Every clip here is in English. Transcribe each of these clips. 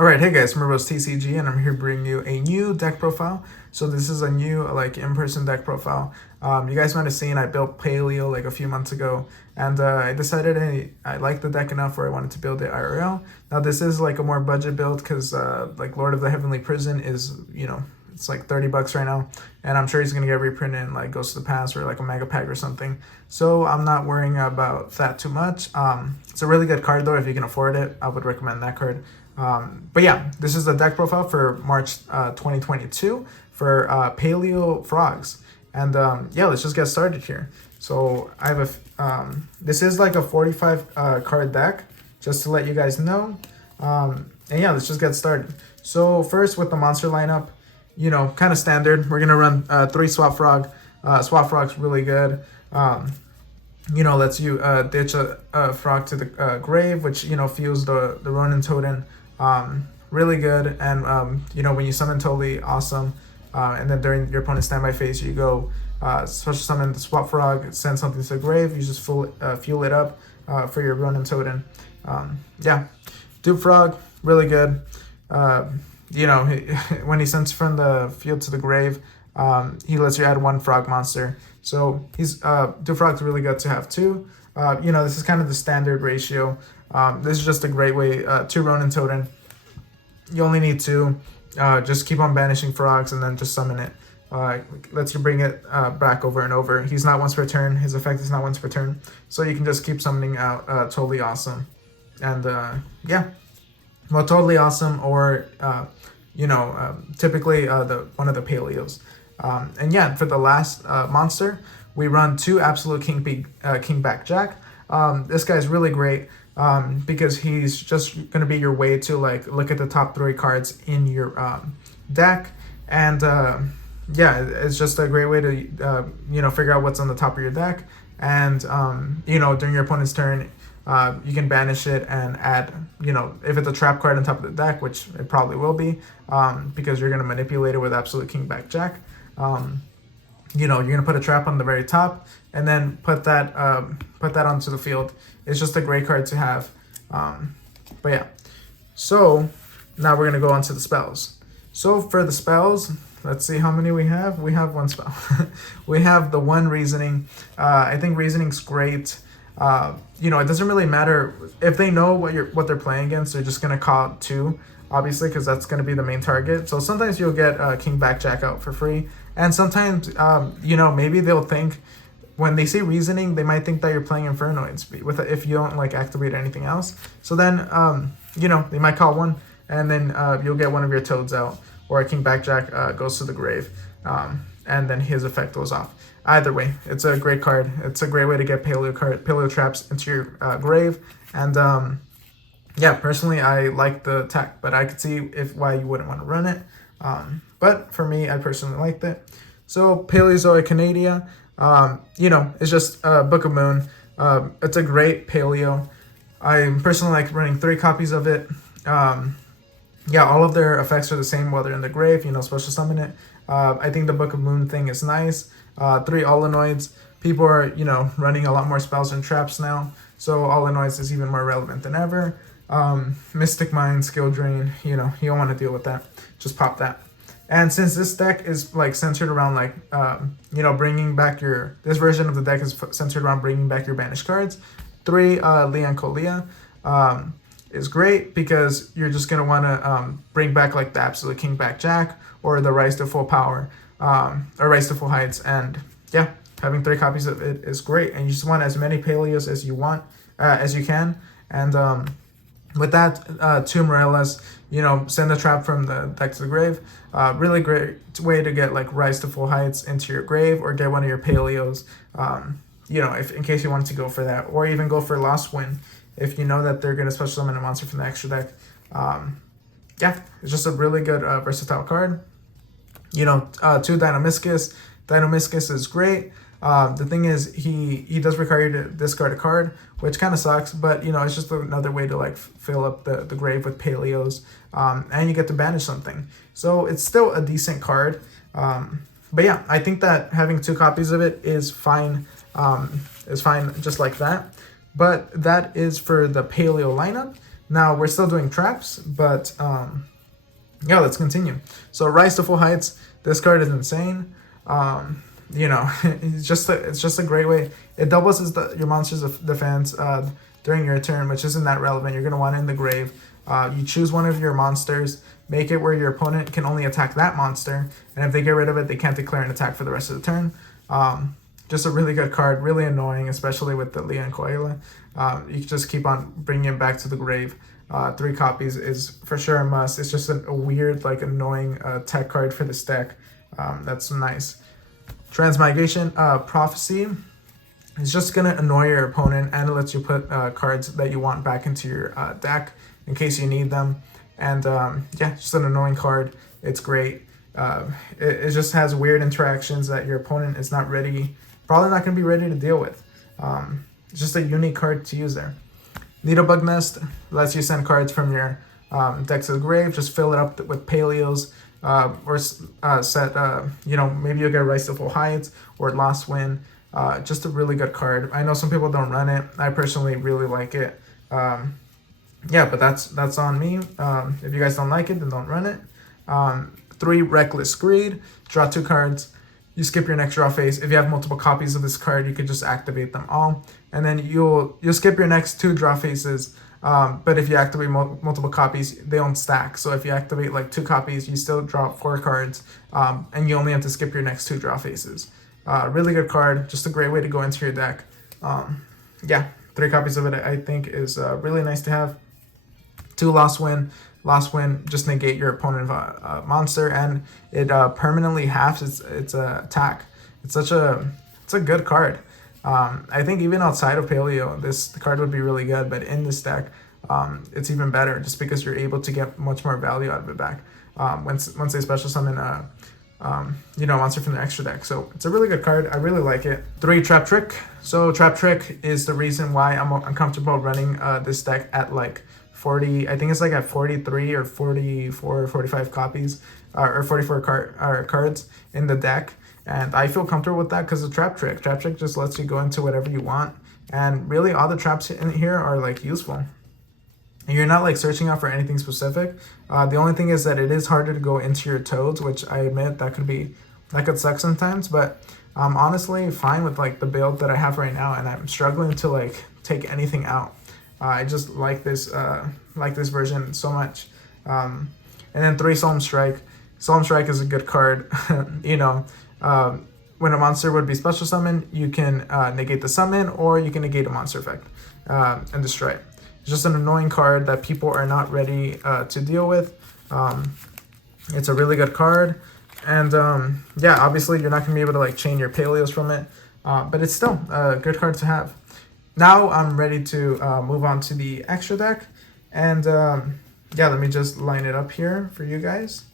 Alright, hey guys, Mirbo's TCG, and I'm here to bring you a new deck profile. So this is a new in-person deck profile. You guys might have seen I built Paleo like a few months ago, and I decided I liked the deck enough where I wanted to build it IRL. Now this is like a more budget build because like Lord of the Heavenly Prison is, it's like $30 right now, and I'm sure he's gonna get reprinted in like Ghost of the Past or like a mega pack or something. So I'm not worrying about that too much. It's a really good card though. If you can afford it, I would recommend that card. But yeah, this is the deck profile for March 2022 for Paleo Frogs. And yeah, let's just get started here. So I have this is like a 45 card deck, just to let you guys know. And yeah, let's just get started. So first with the monster lineup, kind of standard. We're gonna run 3 Swap Frog. Swap Frog's really good. Lets you ditch a frog to the grave, which fuels the Ronin Totem. Really good. And when you summon, totally awesome. And then during your opponent's standby phase, you go special summon the Swap Frog, send something to the grave. You just fuel it up for your Ronin Totem. Yeah, Dupe Frog, really good. When he sends from the field to the grave, he lets you add 1 frog monster. So he's Dupe Frog's really good to have too. This is kind of the standard ratio. This is just a great way. 2 Ronin Totem. You only need 2. Just keep on banishing frogs and then just summon it. Lets you bring it back over and over. He's not once per turn. His effect is not once per turn. So you can just keep summoning out. Totally awesome. And yeah, well, totally awesome. Or typically one of the Paleos. And yeah, for the last monster, we run 2 Absolute Kingback Jack. This guy's really great. Because he's just going to be your way to look at the top 3 cards in your deck. And yeah, it's just a great way to figure out what's on the top of your deck. And during your opponent's turn, you can banish it and add, if it's a trap card on top of the deck, which it probably will be, because you're going to manipulate it with Absolute Kingback Jack. You're gonna put a trap on the very top and then put that onto the field. It's just a great card to have. But yeah, so now we're gonna go on to the spells. So for the spells, let's see how many we have. We have 1 spell. We have the 1 Reasoning. I think Reasoning's great. It doesn't really matter if they know what they're playing against. They're just gonna call out 2, obviously, because that's gonna be the main target. So sometimes you'll get Kingback Jack out for free. And sometimes, maybe they'll think, when they see Reasoning, they might think that you're playing Infernoids if you don't activate anything else. So then, they might call 1, and then you'll get one of your Toads out, or a Kingback Jack goes to the grave, and then his effect goes off. Either way, it's a great card. It's a great way to get Paleo traps into your grave. And yeah, personally, I like the attack, but I could see why you wouldn't want to run it. But for me, I personally liked it. So Paleozoic Canadia, it's just Book of Moon. It's a great Paleo. I personally like running 3 copies of it. Yeah, all of their effects are the same while they're in the grave, special summon it. I think the Book of Moon thing is nice. 3 Allonoids. People are, running a lot more spells and traps now. So Allonoids is even more relevant than ever. Mystic Mind, Skill Drain, you don't want to deal with that. Just pop that. And since this deck is centered around bringing back this version of the deck is centered around bringing back your banished cards, 3 Lian Kolia is great because you're just going to want to bring back the Absolute Kingback Jack or the Rise to Full Power or Rise to Full Heights. And yeah, having 3 copies of it is great. And you just want as many Paleos as you want, as you can. And with that, 2 Morellas, send a trap from the deck to the grave. Really great way to get Rise to Full Heights into your grave, or get one of your Paleos, if in case you want to go for that, or even go for Lost Wind if you know that they're going to special summon a monster from the extra deck. Yeah, it's just a really good versatile card. 2 Deinamiscus. Deinamiscus is great. The thing is, he does require you to discard a card, which kind of sucks, but it's just another way to fill up the grave with Paleos, and you get to banish something. So it's still a decent card. But yeah, I think that having 2 copies of it is fine. Just like that. But that is for the Paleo lineup. Now we're still doing traps, but yeah, let's continue. So Rise to Full Heights. This card is insane. You know, it's just a great way. It doubles as your monster's defense during your turn, which isn't that relevant. You're gonna want it in the grave. You choose one of your monsters, make it where your opponent can only attack that monster, and if they get rid of it, they can't declare an attack for the rest of the turn. Just a really good card, really annoying, especially with the Leon Coela. You can just keep on bringing him back to the grave. 3 copies is for sure a must. It's just a weird, like, annoying tech card for this deck. That's nice. Transmigration Prophecy is just going to annoy your opponent, and it lets you put cards that you want back into your deck in case you need them. And yeah, just an annoying card. It's great. It just has weird interactions that your opponent is not ready, probably not going to be ready to deal with. It's just a unique card to use there. Needlebug Nest lets you send cards from your deck to the grave. Just fill it up with Paleos, or set, you know, maybe you'll get Rise to Full Heights or Lost Wind. Just a really good card. I know some people don't run it. I personally really like it. Yeah, but that's on me. If you guys don't like it, then don't run it. 3 Reckless Greed. Draw 2 cards. You skip your next draw phase. If you have multiple copies of this card, you could just activate them all. And then you'll skip your next 2 draw phases. But if you activate multiple copies, they don't stack. So if you activate like 2 copies, you still draw 4 cards. And you only have to skip your next 2 draw phases. Really good card. Just a great way to go into your deck. Yeah, 3 copies of it I think is really nice to have. 2 Lost Wind. Lost Wind, just negate your opponent monster, and it permanently halves its attack. It's a good card. I think even outside of Paleo, this card would be really good, but in this deck, it's even better just because you're able to get much more value out of it back once they special summon you know, a monster from the extra deck. So it's a really good card. I really like it. 3 Trap Trick. So Trap Trick is the reason why I'm uncomfortable running this deck at like 40, I think it's like at 43 or 44 or 45 copies, or 44 cards in the deck. And I feel comfortable with that because of Trap Trick. Trap Trick just lets you go into whatever you want. And really all the traps in here are like useful. And you're not like searching out for anything specific. The only thing is that it is harder to go into your toads, which I admit that could suck sometimes. But I'm honestly fine with like the build that I have right now, and I'm struggling to like take anything out. I just like this version so much. And then 3 Solemn Strike. Solemn Strike is a good card. You know, when a monster would be special summoned, you can negate the summon, or you can negate a monster effect and destroy it. It's just an annoying card that people are not ready to deal with. It's a really good card. And yeah, obviously you're not going to be able to like chain your Paleos from it. But it's still a good card to have. Now I'm ready to move on to the extra deck, and yeah, let me just line it up here for you guys.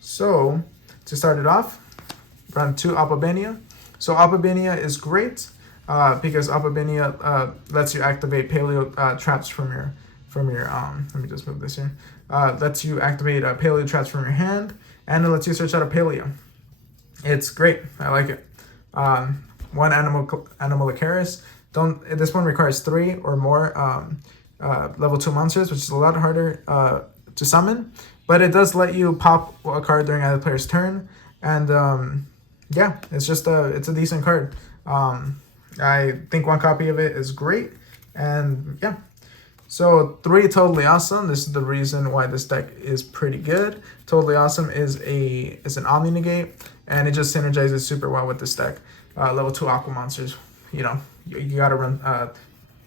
So to start it off, run 2 Apobenia. So Apobenia is great because Apobenia lets you activate Paleo traps from your let me just move this here. Lets you activate Paleo traps from your hand, and it lets you search out a Paleo. It's great. I like it. 1 Anomalocaris. This one requires 3 or more level 2 monsters, which is a lot harder to summon, but it does let you pop a card during either player's turn, and yeah, it's a decent card. I think 1 copy of it is great, and yeah. So 3 Totally Awesome. This is the reason why this deck is pretty good. Totally Awesome is an Omni Negate, and it just synergizes super well with this deck. Level 2 Aqua monsters. You know, you gotta run,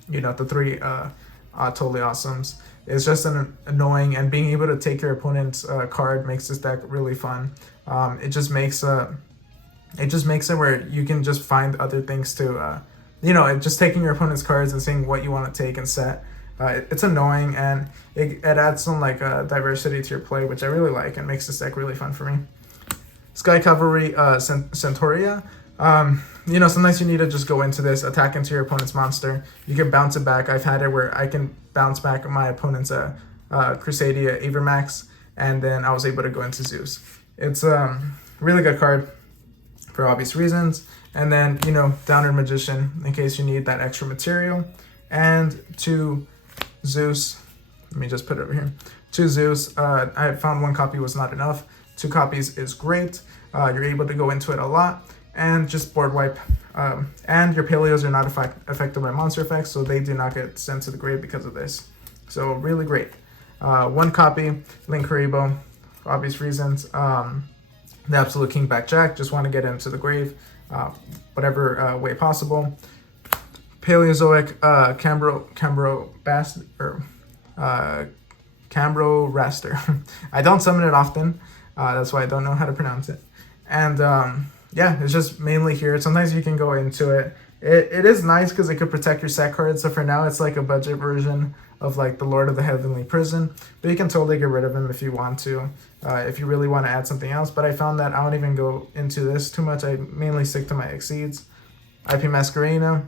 you know, the 3 Totally Awesomes. It's just an annoying, and being able to take your opponent's card makes this deck really fun. It just makes it where you can just find other things to, you know, just taking your opponent's cards and seeing what you want to take and set. It's annoying, and it adds some like diversity to your play, which I really like, and makes this deck really fun for me. Sky Cavalry Centauria. You know, sometimes you need to just go into this, attack into your opponent's monster. You can bounce it back. I've had it where I can bounce back my opponent's Crusadia Avermax, and then I was able to go into Zeus. It's a really good card for obvious reasons. And then, you know, Downward Magician in case you need that extra material. And 2 Zeus. let me just put it over here. 2 Zeus. I found 1 copy was not enough. 2 copies is great. You're able to go into it a lot and just board wipe. And your Paleos are not affected by monster effects, so they do not get sent to the grave because of this. So really great. 1 copy, Link Karibo, for obvious reasons. The Absolute King Back Jack, just want to get into the grave, whatever way possible. Paleozoic Cambro Raster. I don't summon it often, that's why I don't know how to pronounce it. And yeah, it's just mainly here. Sometimes you can go into it. It is nice because it could protect your set cards. So for now, it's like a budget version of like the Lord of the Heavenly Prison. But you can totally get rid of him if you want to, if you really want to add something else. But I found that I don't even go into this too much. I mainly stick to my Exceeds. IP Masquerena,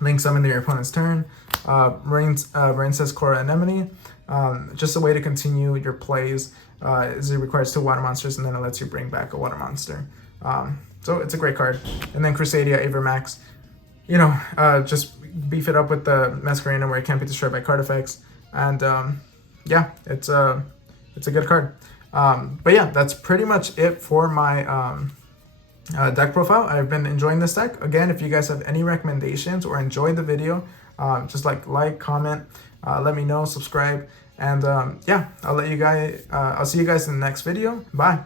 Link summon to your opponent's turn. Rain's Cora Anemone. Just a way to continue your plays. Is it requires 2 water monsters, and then it lets you bring back a water monster. So it's a great card. And then Crusadia Avermax, you know, just beef it up with the Masquerena where it can't be destroyed by card effects. And yeah, it's a good card. But yeah, that's pretty much it for my deck profile. I've been enjoying this deck. Again, if you guys have any recommendations or enjoyed the video, just like, comment, let me know, subscribe, and yeah, I'll see you guys in the next video. Bye.